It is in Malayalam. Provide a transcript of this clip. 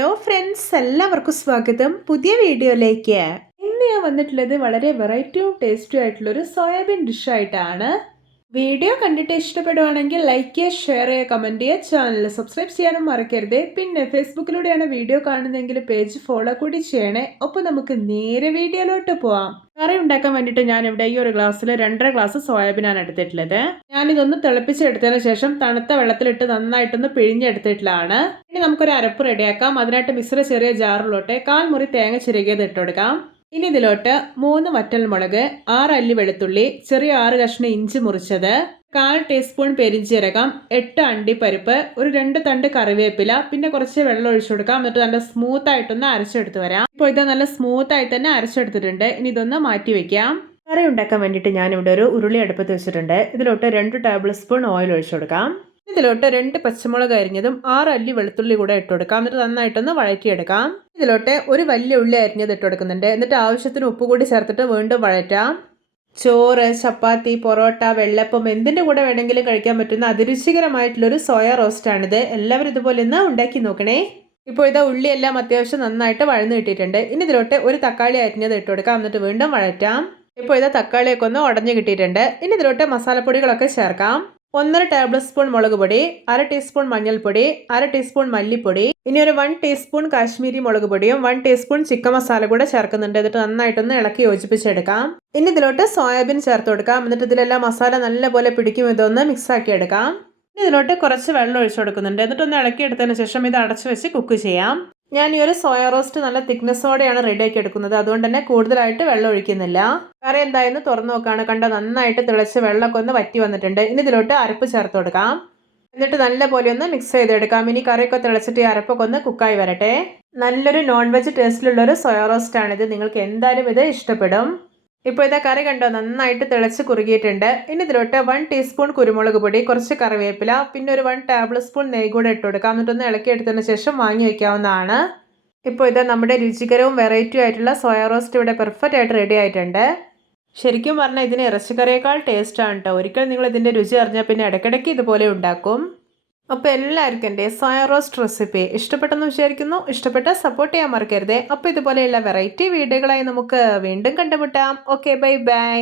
ഹലോ ഫ്രണ്ട്സ്, എല്ലാവർക്കും സ്വാഗതം പുതിയ വീഡിയോയിലേക്ക്. ഇന്ന് ഞാൻ വന്നിട്ടുള്ളത് വളരെ വെറൈറ്റിയും ടേസ്റ്റും ആയിട്ടുള്ളൊരു സോയാബീൻ ഡിഷായിട്ടാണ്. വീഡിയോ കണ്ടിട്ട് ഇഷ്ടപ്പെടുവാണെങ്കിൽ ലൈക്ക് ചെയ്യുക, ഷെയർ ചെയ്യുക, കമൻറ്റ് ചെയ്യുക, ചാനൽ സബ്സ്ക്രൈബ് ചെയ്യാനും മറക്കരുത്. പിന്നെ ഫേസ്ബുക്കിലൂടെയാണ് വീഡിയോ കാണുന്നതെങ്കിൽ പേജ് ഫോളോ കൂടി ചെയ്യണേ. ഒപ്പം നമുക്ക് നേരെ വീഡിയോയിലോട്ട് പോവാം. കറി ഉണ്ടാക്കാൻ വേണ്ടിയിട്ട് ഞാൻ ഇവിടെ ഈ ഒരു ഗ്ലാസ്സിൽ 2.5 ഗ്ലാസ് സോയാബീനാണ് എടുത്തിട്ടുള്ളത്. ഞാനിതൊന്ന് തിളപ്പിച്ചെടുത്തതിന് ശേഷം തണുത്ത വെള്ളത്തിലിട്ട് നന്നായിട്ടൊന്ന് പിഴിഞ്ഞെടുത്തിട്ടുള്ളതാണ്. ഇനി നമുക്കൊരു അരപ്പ് റെഡിയാക്കാം. അതിനായിട്ട് മിക്സിയുടെ ചെറിയ ജാറിലോട്ട് 1/4 മുറി തേങ്ങ ചിരകിയത് ഇട്ട് കൊടുക്കാം. ഇനി ഇതിലോട്ട് 3 വറ്റൽമുളക്, 6 അല്ലി വെളുത്തുള്ളി, ചെറിയ 6 കഷ്ണം ഇഞ്ചി മുറിച്ചത്, 1/4 ടീസ്പൂൺ പെരിഞ്ജീരകം, 8 അണ്ടിപ്പരിപ്പ്, ഒരു 2 തണ്ട് കറിവേപ്പില, പിന്നെ കുറച്ച് വെള്ളം ഒഴിച്ചു കൊടുക്കാം. എന്നിട്ട് നല്ല സ്മൂത്ത് ആയിട്ടൊന്ന് അരച്ചെടുത്ത് വരാം. ഇപ്പോൾ ഇത് നല്ല സ്മൂത്ത് ആയി തന്നെ അരച്ചെടുത്തിട്ടുണ്ട്. ഇനി ഇതൊന്ന് മാറ്റി വെക്കാം. കറി ഉണ്ടാക്കാൻ വേണ്ടിയിട്ട് ഞാനിവിടെ ഒരു ഉരുളി അടുപ്പത്ത് വെച്ചിട്ടുണ്ട്. ഇതിലോട്ട് 2 ടേബിൾ സ്പൂൺ ഓയിൽ ഒഴിച്ചു കൊടുക്കാം. ഇതിലോട്ട് 2 പച്ചമുളക് അരിഞ്ഞതും 6 അല്ലി വെളുത്തുള്ളി കൂടെ ഇട്ട് കൊടുക്കാം. എന്നിട്ട് നന്നായിട്ടൊന്ന് വഴറ്റിയെടുക്കാം. ഇതിലോട്ട് ഒരു വലിയ ഉള്ളി അരിഞ്ഞത് ഇട്ട് കൊടുക്കുന്നുണ്ട്. എന്നിട്ട് ആവശ്യത്തിന് ഉപ്പ് കൂടി ചേർത്തിട്ട് വീണ്ടും വഴറ്റാം. ചോറ്, ചപ്പാത്തി, പൊറോട്ട, വെള്ളപ്പം എന്തിൻ്റെ കൂടെ വേണമെങ്കിലും കഴിക്കാൻ പറ്റുന്ന അതിരുചികരമായിട്ടുള്ളൊരു സോയ റോസ്റ്റാണിത്. എല്ലാവരും ഇതുപോലെ ഒന്ന് ഉണ്ടാക്കി നോക്കണേ. ഇപ്പോൾ ഇതാ ഉള്ളിയെല്ലാം അത്യാവശ്യം നന്നായിട്ട് വഴന്ന് കിട്ടിയിട്ടുണ്ട്. ഇനി ഇതിലോട്ട് ഒരു തക്കാളി അരിഞ്ഞത് ഇട്ട് കൊടുക്കാം. എന്നിട്ട് വീണ്ടും വഴറ്റാം. ഇപ്പോൾ ഇതാ തക്കാളിയൊക്കെ ഒന്ന് ഉടഞ്ഞു കിട്ടിയിട്ടുണ്ട്. ഇനി ഇതിലോട്ട് മസാലപ്പൊടികളൊക്കെ ചേർക്കാം. 1.5 ടേബിൾ സ്പൂൺ മുളക് പൊടി, 1/2 ടീസ്പൂൺ മഞ്ഞൾപ്പൊടി, 1/2 ടീസ്പൂൺ മല്ലിപ്പൊടി, ഇനി ഒരു 1 ടീസ്പൂൺ കാശ്മീരി മുളക് പൊടിയും 1 ടീസ്പൂൺ ചിക്കൻ മസാല കൂടെ ചേർക്കുന്നുണ്ട്. എന്നിട്ട് നന്നായിട്ടൊന്ന് ഇളക്കി യോജിപ്പിച്ചെടുക്കാം. ഇനി ഇതിലോട്ട് സോയാബീൻ ചേർത്ത് കൊടുക്കാം. എന്നിട്ട് ഇതിലെല്ലാം മസാല നല്ലപോലെ പിടിക്കും ഇതൊന്ന് മിക്സ് ആക്കി എടുക്കാം. ഇനി ഇതിലോട്ട് കുറച്ച് വെള്ളം ഒഴിച്ചു കൊടുക്കുന്നുണ്ട്. എന്നിട്ടൊന്ന് ഇളക്കി എടുത്തതിന് ശേഷം ഇത് അടച്ചു വെച്ച് കുക്ക് ചെയ്യാം. ഞാൻ ഈ ഒരു സോയ റോസ്റ്റ് നല്ല തിക്നെസ്സോടെയാണ് റെഡിയാക്കി എടുക്കുന്നത്. അതുകൊണ്ട് തന്നെ കൂടുതലായിട്ട് വെള്ളം ഒഴിക്കുന്നില്ല. കറി എന്തായെന്ന് തുറന്നു നോക്കാണ്. കണ്ട നന്നായിട്ട് തിളച്ച് വെള്ളമൊക്കെ ഒന്ന് വറ്റി വന്നിട്ടുണ്ട്. ഇനി ഇതിലോട്ട് അരപ്പ് ചേർത്ത് കൊടുക്കാം. എന്നിട്ട് നല്ലപോലെ ഒന്ന് മിക്സ് ചെയ്തെടുക്കാം. ഇനി കറിയൊക്കെ തിളച്ചിട്ട് ഈ അരപ്പൊക്കെ ഒന്ന് കുക്കായി വരട്ടെ. നല്ലൊരു നോൺ വെജ് ടേസ്റ്റിലുള്ളൊരു സോയ റോസ്റ്റ് ആണിത്. നിങ്ങൾക്ക് എന്തായാലും ഇത് ഇഷ്ടപ്പെടും. ഇപ്പോൾ ഇതാ കറി കണ്ടോ നന്നായിട്ട് തിളച്ച് കുറുകിയിട്ടുണ്ട്. ഇനി ഇതിലോട്ട് 1 ടീസ്പൂൺ കുരുമുളക് പൊടി, കുറച്ച് കറിവേപ്പില, പിന്നെ ഒരു 1 ടേബിൾ സ്പൂൺ നെയ്യ് കൂടെ ഇട്ട് കൊടുക്കാം. എന്നിട്ടൊന്ന് ഇളക്കി എടുത്തതിന് ശേഷം വാങ്ങി വയ്ക്കാവുന്നതാണ്. ഇപ്പോൾ ഇത് നമ്മുടെ രുചികരവും വെറൈറ്റിയും ആയിട്ടുള്ള സോയ റോസ്റ്റ് ഇവിടെ പെർഫെക്റ്റ് ആയിട്ട് റെഡി ആയിട്ടുണ്ട്. ശരിക്കും പറഞ്ഞാൽ ഇതിന് ഇറച്ചിക്കറിയേക്കാൾ ടേസ്റ്റാണ് കേട്ടോ. ഒരിക്കൽ നിങ്ങൾ ഇതിൻ്റെ രുചി അറിഞ്ഞാൽ പിന്നെ ഇടയ്ക്കിടയ്ക്ക് ഇതുപോലെ ഉണ്ടാക്കും. അപ്പോൾ എല്ലാവർക്കും എൻ്റെ സോയ റോസ്റ്റ് റെസിപ്പി ഇഷ്ടപ്പെട്ടെന്ന് വിചാരിക്കുന്നു. ഇഷ്ടപ്പെട്ടാൽ സപ്പോർട്ട് ചെയ്യാൻ മറക്കരുതേ. അപ്പോൾ ഇതുപോലെയുള്ള വെറൈറ്റി വീഡിയോകളായി നമുക്ക് വീണ്ടും കണ്ടുമുട്ടാം. Okay, bye bye.